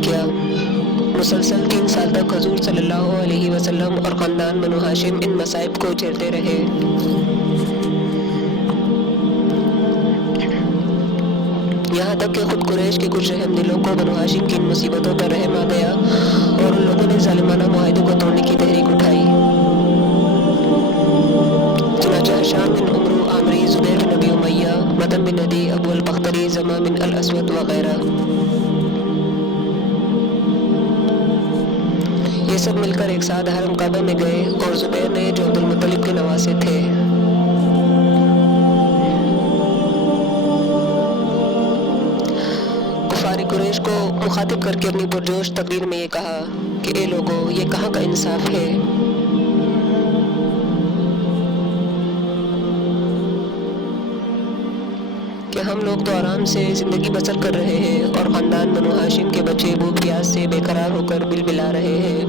किया। मुसलसल 3 साल तक हुजूर सल्लल्लाहु अलैहि वसल्लम और ख़ानदान बनु हाशिम इन मसाइब को झेलते रहे। यहाँ तक कि खुद कुरैश के कुछ रहम दिलों को बनु हाशिम की इन मुसीबतों पर रहम आ गया और उन लोगों ने जालिमाना मुआहिदे को तोड़ने की तहरीक उठाई। चुनांचे हिशाम बिन उमरू आमरी, ज़ुबैर बिन अबी उमय्या, मतम बिन अदी, अबू अल बख्तरी, ज़मा बिन अल अस्वद वगैरह, ये सब मिलकर एक साथ हरम काबा में गए और ज़ुबैर ने, जो अब्दुल मुत्तलिब के नवासे थे, कुफारी कुरैश को मुखातिब करके अपनी पुरजोश तकरीर में ये कहा कि ए लोगो, ये कहाँ का इंसाफ है कि हम लोग तो आराम से ज़िंदगी बसर कर रहे हैं और ख़ानदान बनु हाशिम के बच्चे भूख प्यास से बेकरार होकर बिलबिला रहे हैं।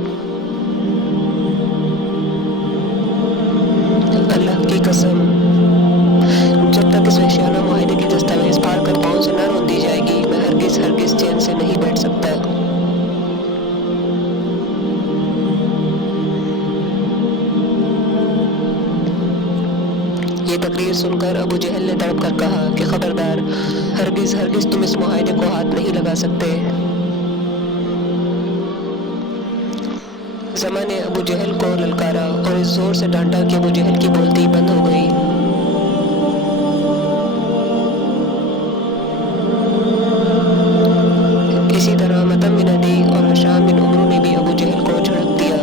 अल्लाह की कसम, जब तक इस वहशियाना मुआहिदे के दस्तावेज़ फाड़ कर पाँव से न रोक दी जाएगी, मैं हरगिज़ चैन से नहीं बैठ सकता। ये तकरीर सुनकर अबू जहल ने तड़प कर कहा कि खबरदार, हरगिज़ तुम इस मुआहिदे को हाथ नहीं लगा सकते। ज़मा ने अबू जहल को ललकारा और इस जोर से डांटा कि अबू जहल की बोलती बंद हो गई। इसी तरह मतम बिन अदी और हिशाम बिन उमरू ने भी अबू जहल को झड़क दिया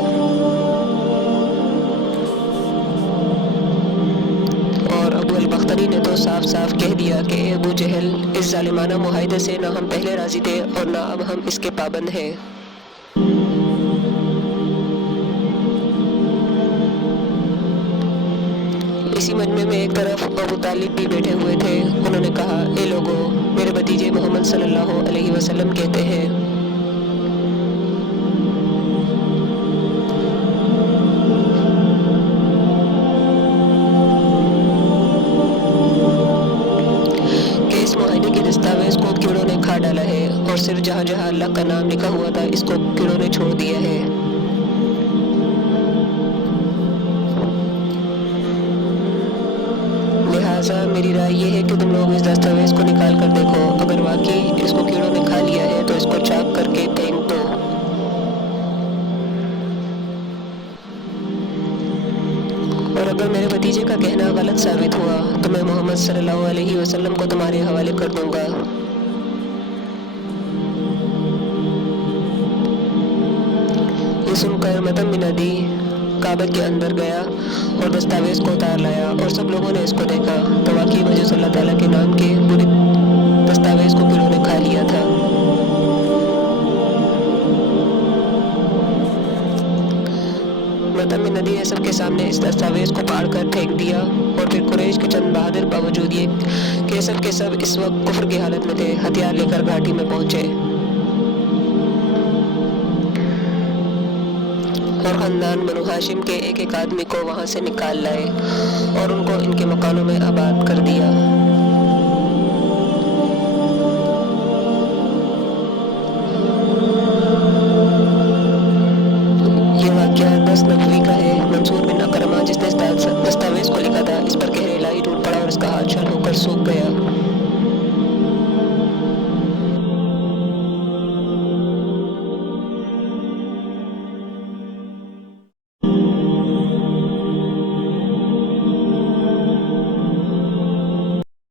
और अबू अल बख्तरी ने तो साफ साफ कह दिया कि ए अबू जहल, इस जालिमाना मुआहिदे से न हम पहले राजी थे और न अब हम इसके पाबंद हैं। इसी मजमे में एक तरफ अबू तालिब भी बैठे हुए थे। उन्होंने कहा, ए लोगो, मेरे भतीजे मोहम्मद सल्लल्लाहु अलैहि वसल्लम कहते हैं कि इस मुआहिदे के दस्तावेज़ को कीड़ों ने खा डाला है और सिर्फ जहाँ जहाँ अल्लाह का नाम लिखा हुआ था, इसको कीड़ों ने छोड़ दिया है। लिहाजा मेरी राय ये है कि तुम लोग इस दस्तावेज़ को निकाल कर देखो। अगर वाकई इसको कीड़ों ने खा लिया है तो इसको चाक करके फेंक दो। और अगर मेरे भतीजे का कहना गलत साबित हुआ तो मैं मोहम्मद सल्लल्लाहु अलैहि वसल्लम को तुम्हारे हवाले कर दूंगा। ये सुनकर मतम बिन अदी काबा के अंदर गया और दस्तावेज़ को उतार लाया और सब लोगों ने इसको देखा तो वाकई मौजूद अल्लाह ताला के नाम के पूरे दस्तावेज़ को कीड़ों ने खा लिया था। मतम बिन नदी ने सबके सामने इस दस्तावेज़ को फाड़ कर फेंक दिया और फिर कुरैश के चंद बहादुर बावजूद ये कि सब के सब इस वक्त कुफ्र की हालत में थे, हथियार लेकर घाटी में पहुंचे और ख़ानदान बनु हाशिम के एक एक आदमी को वहाँ से निकाल लाए और उनको इनके मकानों में आबाद कर दिया।